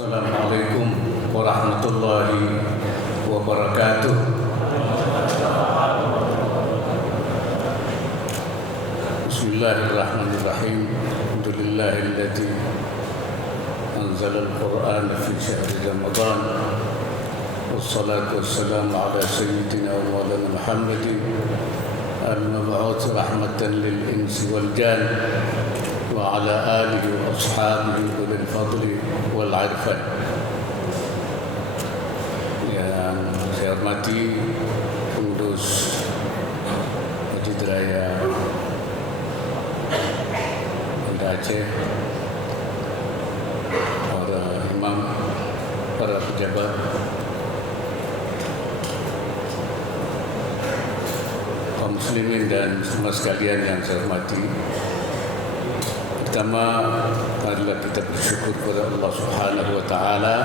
Assalamualaikum warahmatullahi wabarakatuh. Bismillahirrahmanirrahim. Alhamdulillahilladzi anzala al-Qur'ana fi syahri Ramadan. Wassalatu wassalamu ala sayyidina wa maulana Muhammadin al-mab'uts rahmatan lil insi wal jan wa ala alihi wa ashabihi ulil fadli wal arfan. Yang saya hormati pengurus Masjid Raya Banda Aceh, para imam, para pejabat, kaum muslimin dan semua sekalian yang saya hormati. Pertama, marilah kita bersyukur kepada Allah Subhanahu wa taala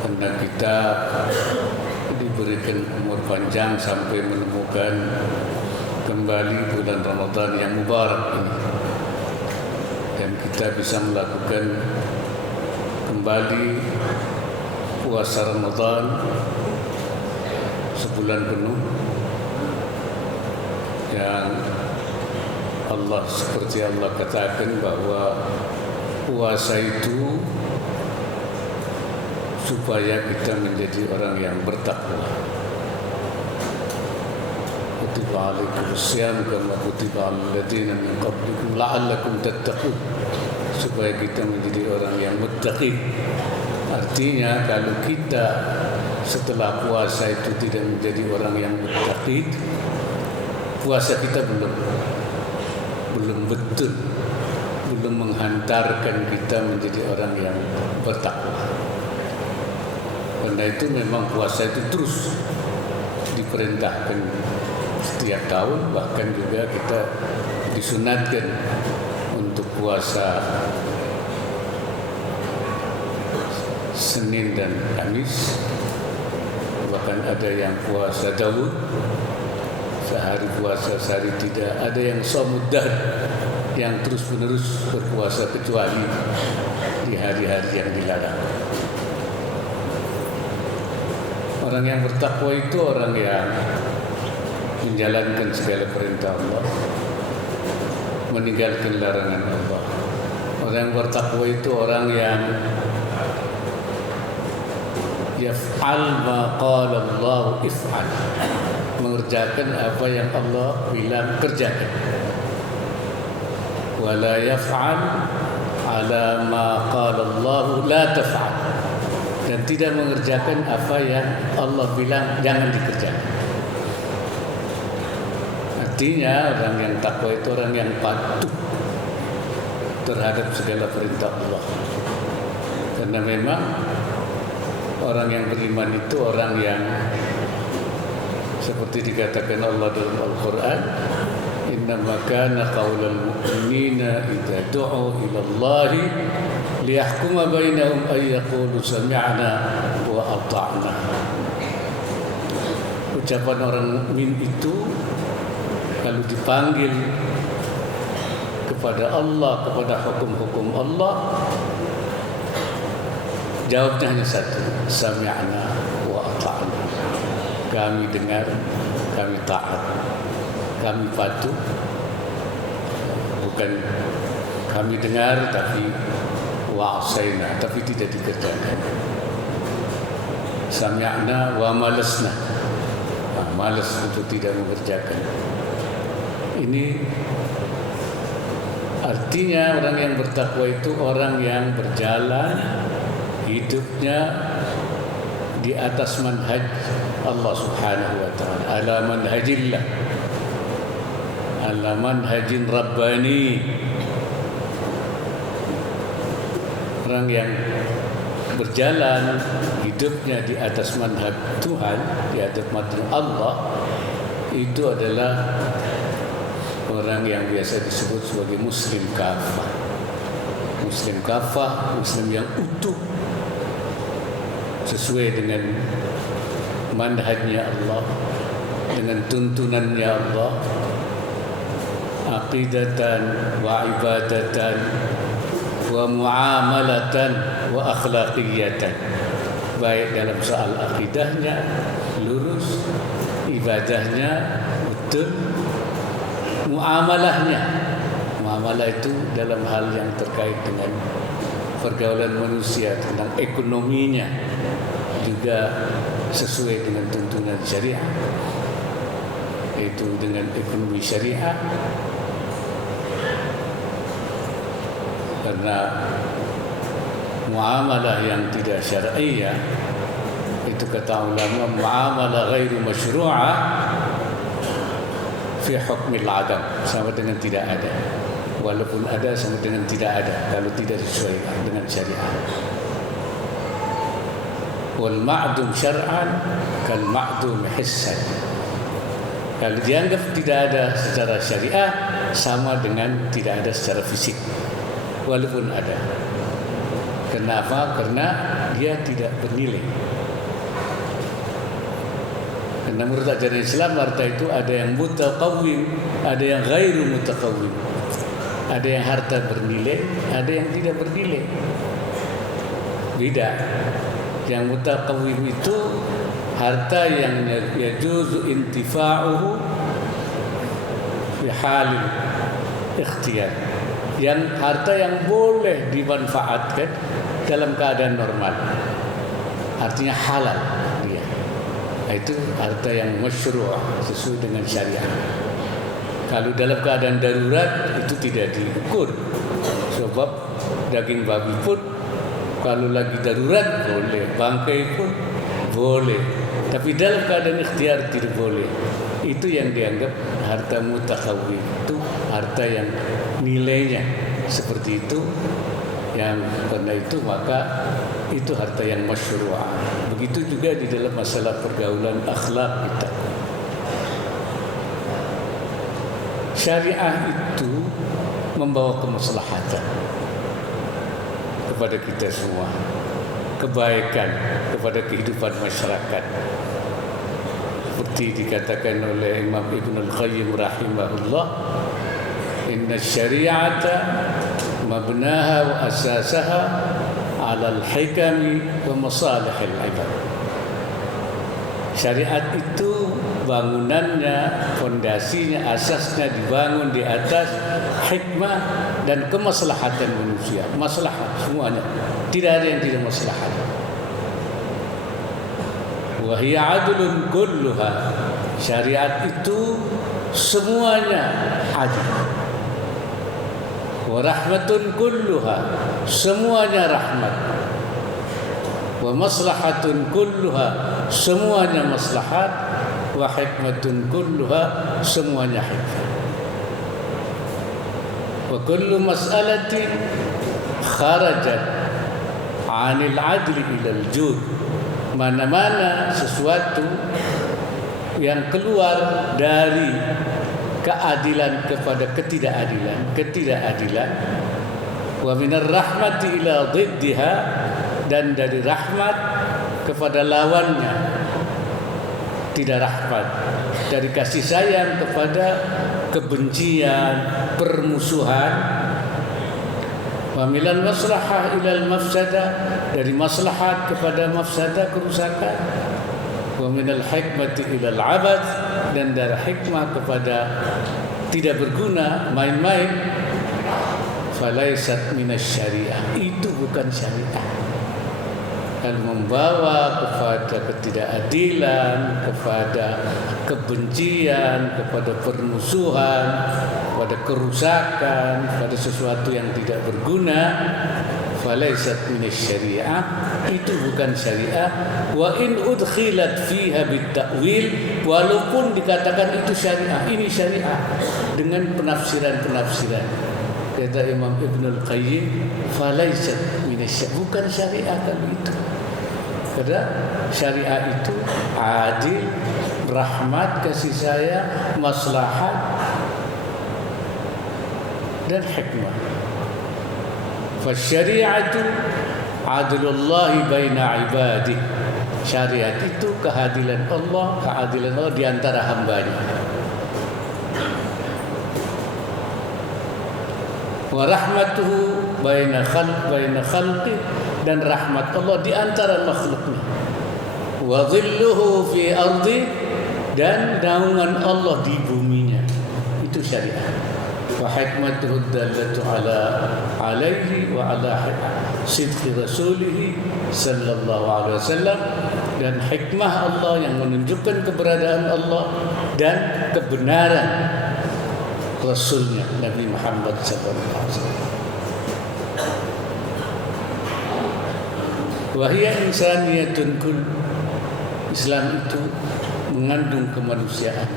karena kita diberikan umur panjang sampai menemukan kembali bulan Ramadan yang mubarak ini. Dan kita bisa melakukan kembali puasa Ramadan sebulan penuh yang Allah, seperti Allah katakan bahwa puasa itu supaya kita menjadi orang yang bertakwa. Kutiba alaikumusiyam kama kutiba alal ladzina min qablikum la'allakum tattaqun, supaya kita menjadi orang yang muttaqin. Artinya kalau kita setelah puasa itu tidak menjadi orang yang muttaqin, puasa kita belum betul, belum menghantarkan kita menjadi orang yang bertakwa. Karena itu memang puasa itu terus diperintahkan setiap tahun, bahkan juga kita disunatkan untuk puasa Senin dan Kamis. Bahkan ada yang puasa Daud, sehari puasa, sehari tidak. Ada yang shaumuddar, yang terus-menerus berpuasa kecuali di hari-hari yang dilarang. Orang yang bertakwa itu orang yang menjalankan segala perintah Allah, meninggalkan larangan Allah. Orang yang bertakwa itu orang yang yaf'al ma qala Allah if'al, mengerjakan apa yang Allah bilang kerjakan. Wala yaf'al ala ma qala Allah la taf'al, dan tidak mengerjakan apa yang Allah bilang jangan dikerjakan. Artinya orang yang takwa itu orang yang patuh terhadap segala perintah Allah. Karena memang orang yang beriman itu orang yang seperti dikatakan Allah dalam Al-Quran, innama kana qaulal mu'minina idza du'u ila Allah liyahkuma bainahum ay yaqulu sami'na wa ata'na. Ucapan orang mukmin itu kalau dipanggil kepada Allah, kepada hukum-hukum Allah, jawabnya hanya satu, sami'na wa ata'na. Kami dengar, kami taat, kami patuh. Bukan kami dengar tapi wa'asaina, tapi tidak dikerjakan. Sami'na wa malasna, malas untuk tidak mengerjakan. Ini artinya orang yang bertakwa itu orang yang berjalan hidupnya di atas manhaj Allah Subhanahu wa taala, ala manhajillah, ala manhajin rabbani. Orang yang berjalan hidupnya di atas manhaj Tuhan, di atas manhaj Allah, itu adalah orang yang biasa disebut sebagai muslim kafah. Muslim kafah, muslim yang utuh sesuai dengan manhajnya Allah, dengan tuntunannya Allah, aqidatan wa ibadatan, wa muamalatan wa akhlaqiyatan, baik dalam soal akidahnya lurus, ibadahnya betul, muamalah itu dalam hal yang terkait dengan pergaulan manusia, tentang ekonominya juga sesuai dengan tuntunan syariah, yaitu dengan ekonomi syariah. Karena muamalah yang tidak syar'iyah itu kata ulama muamalah ghairu masyru'ah fi hukmil adam, sama dengan tidak ada. Walaupun ada sama dengan tidak ada kalau tidak disesuaikan dengan syariat. Wal ma'dum syar'an kal ma'dum hissan. Kalau dianggap tidak ada secara syariah sama dengan tidak ada secara fisik. Walaupun ada. Kenapa? Karena dia tidak bernilai. Karena menurut ajaran Islam harta itu ada yang mutaqawwim, ada yang ghairu mutaqawwim. Ada yang harta bernilai, ada yang tidak bernilai. Beda. Yang mutaqawwim itu harta yang yajuzu intifa'uhu fi halil ikhtiyar. Yang harta yang boleh dimanfaatkan dalam keadaan normal. Artinya halal dia. Itu harta yang masyru' sesuai dengan syariat. Kalau dalam keadaan darurat itu tidak diukur. Sebab daging babi pun kalau lagi darurat boleh, bangkai pun boleh. Tapi dalam keadaan ikhtiar tidak boleh. Itu yang dianggap harta mutaqawwim. Itu harta yang nilainya seperti itu. Yang karena itu maka itu harta yang masyru'ah. Begitu juga di dalam masalah pergaulan akhlak kita. Syariah itu membawa kemaslahatan kepada kita semua, kebaikan kepada kehidupan masyarakat. Seperti dikatakan oleh Imam Ibnul Qayyim rahimahullah, inna syari'ata mabnaha wa asasaha ala al-hikami wa masalihil ibad. Syariat itu bangunannya, fondasinya, asasnya dibangun di atas hikmah dan kemaslahatan manusia. Maslahat semuanya. Tidak ada yang tidak maslahat. Wa hiya adlun kulluha. Syariat itu semuanya adil. Wa rahmatun kulluha. Semuanya rahmat. Wa maslahatun kulluha. Semuanya maslahat. Wa hikmatun kulluha, semuanya hikmah. Wa kullu mas'alatin kharajat 'anil 'adli ilal jud. Mana-mana sesuatu yang keluar dari keadilan kepada ketidakadilan. Wa minar rahmati ila dhiddiha, dan dari rahmat kepada lawannya tidak rahmat, dari kasih sayang kepada kebencian, permusuhan. Wa minal maslahah ilal mafsadah, dari maslahat kepada mafsadah, kerusakan. Wa minal hikmati ilal abad, dan dari hikmah kepada tidak berguna, main-main. Falaisat minas syariah, itu bukan syariah. Kalau membawa kepada ketidakadilan, kepada kebencian, kepada permusuhan, kepada kerusakan, kepada sesuatu yang tidak berguna, falaisat minas syariah, itu bukan syariah. Wa in udkhilat fiha bit-ta'wil, walaupun dikatakan itu syariah, ini syariah dengan penafsiran-penafsiran. Kata Imam Ibnul Qayyim, falaisat minas syariah, bukan syariah kalau itu. Karena syariah itu adil, rahmat, kasih sayang, maslahat dan hikmah. Fasyari'atu adlullahi baina ibadih. Syariat itu keadilan Allah di antara hambanya. wa rahmatuhu baina khalqi, dan rahmat Allah di antara makhluknya, wa dhilluhu fi ardi, dan naungan Allah di buminya. Itu syariat. Wa hikmatuhu dallatu alaihi wa ala sidqi rasulih sallallahu alaihi wasallam, dan hikmah Allah yang menunjukkan keberadaan Allah dan kebenaran Rasulnya Nabi Muhammad sallallahu alaihi wasallam. Wahia insaniyatun kull, Islam itu mengandung kemanusiaan,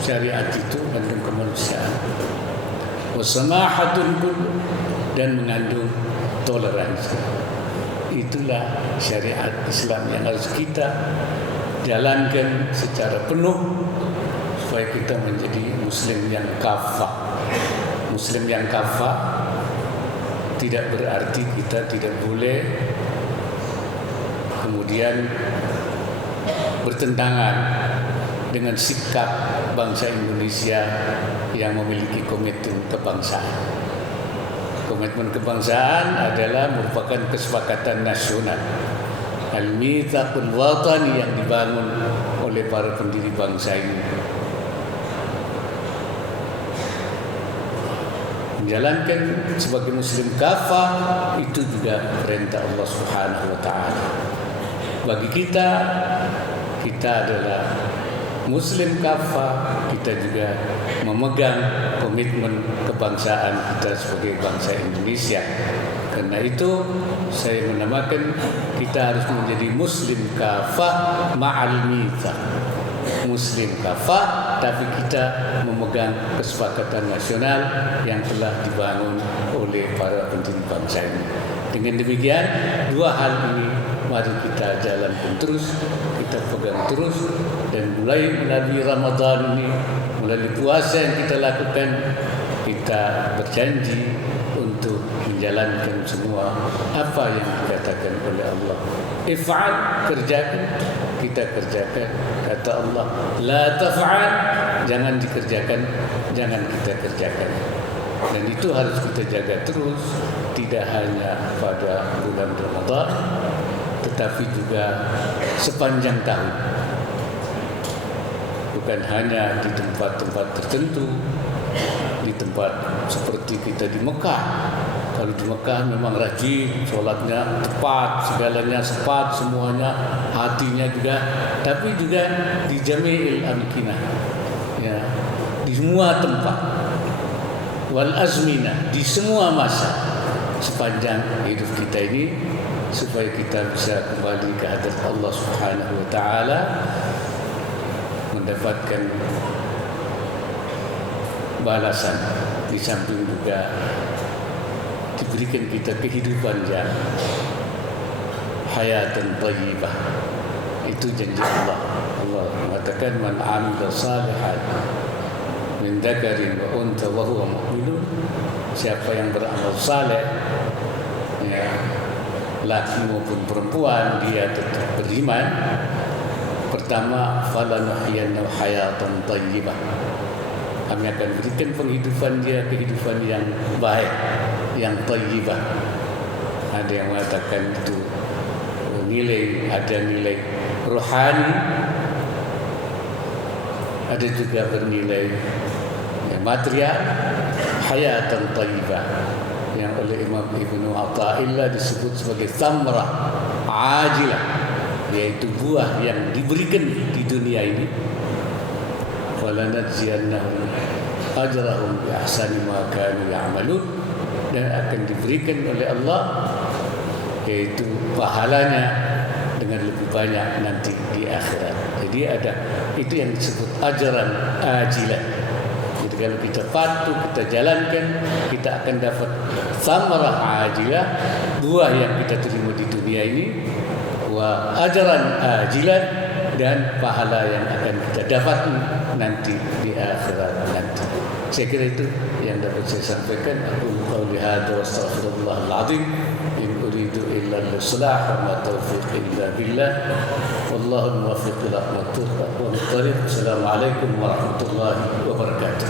syariat itu mengandung kemanusiaan. Wasamahatun kull, dan mengandung toleransi. Itulah syariat Islam yang harus kita jalankan secara penuh supaya kita menjadi muslim yang kafah. Muslim yang kafah tidak berarti kita tidak boleh kemudian bertentangan dengan sikap bangsa Indonesia yang memiliki komitmen kebangsaan. Komitmen kebangsaan adalah merupakan kesepakatan nasional, al-mitsaqul watani, yang dibangun oleh para pendiri bangsa ini. Menjalankan sebagai muslim kafah itu juga perintah Allah Subhanahu wa taala. Bagi kita adalah muslim kafah, kita juga memegang komitmen kebangsaan kita sebagai bangsa Indonesia. Karena itu saya menamakan kita harus menjadi muslim kafah ma'al mitsaq. Muslim kafah tapi kita memegang kesepakatan nasional yang telah dibangun oleh para pendiri bangsa ini. Dengan demikian, dua hal ini mari kita jalankan terus, kita pegang terus, dan mulai melalui Ramadan ini, melalui puasa yang kita lakukan, kita berjanji untuk menjalankan semua apa yang dikatakan oleh Allah. If'al, kerjakan, kita kerjakan. Kata Allah, la taf'al, jangan dikerjakan, jangan kita kerjakan. Dan itu harus kita jaga terus, tidak hanya pada bulan Ramadan, tetapi juga sepanjang tahun. Bukan hanya di tempat-tempat tertentu, di tempat seperti kita di Mekah. Kalau di Mekah memang rajin, sholatnya tepat, segalanya tepat, semuanya, hatinya juga. Tapi juga di Jami'il Amkinah, ya, di semua tempat, wal azminah, di semua masa sepanjang hidup kita ini, supaya kita bisa kembali ke hadirat Allah Subhanahu wa taala, mendapatkan balasan, di samping juga diberikan kita kehidupan yang hayatan thayyibah. Itu janji Allah. Allah mengatakan, man 'amila salihan min dzakarin wa untha wa huwa mu'minun, siapa yang beramal saleh, ya, laki maupun perempuan, dia tetap beriman. Pertama, falanuhyiyannahu hayatan thayyibah, kami akan berikan penghidupan dia, kehidupan yang baik, yang thayyibah. Ada yang mengatakan itu nilai, ada nilai rohani, ada juga bernilai material. Hayatan thayyibah yang oleh Imam Ibnu Athaillah disebut sebagai thamrah ajilah, yaitu buah yang diberikan di dunia ini. Walanajziyannahum ajrahum bi ahsani ma kanu ya'malun, dan akan diberikan oleh Allah yaitu pahalanya dengan lebih banyak nanti di akhirat. Jadi ada itu yang disebut ajaran ajilah. Jadi kalau kita patuh, kita jalankan, kita akan dapat samarah ajilah, buah yang kita terima di dunia ini, wa ajaran ajilah, dan pahala yang akan kita dapat nanti di akhirat nanti. Saya kira itu yang dapat saya sampaikan. Aku qauli hadza wa astaghfirullahal azim. In uridu illa al-islah wa ma taufiqi illa billah. Wallahu muwaffiq ila aqwamit thariq. Assalamualaikum warahmatullahi wabarakatuh.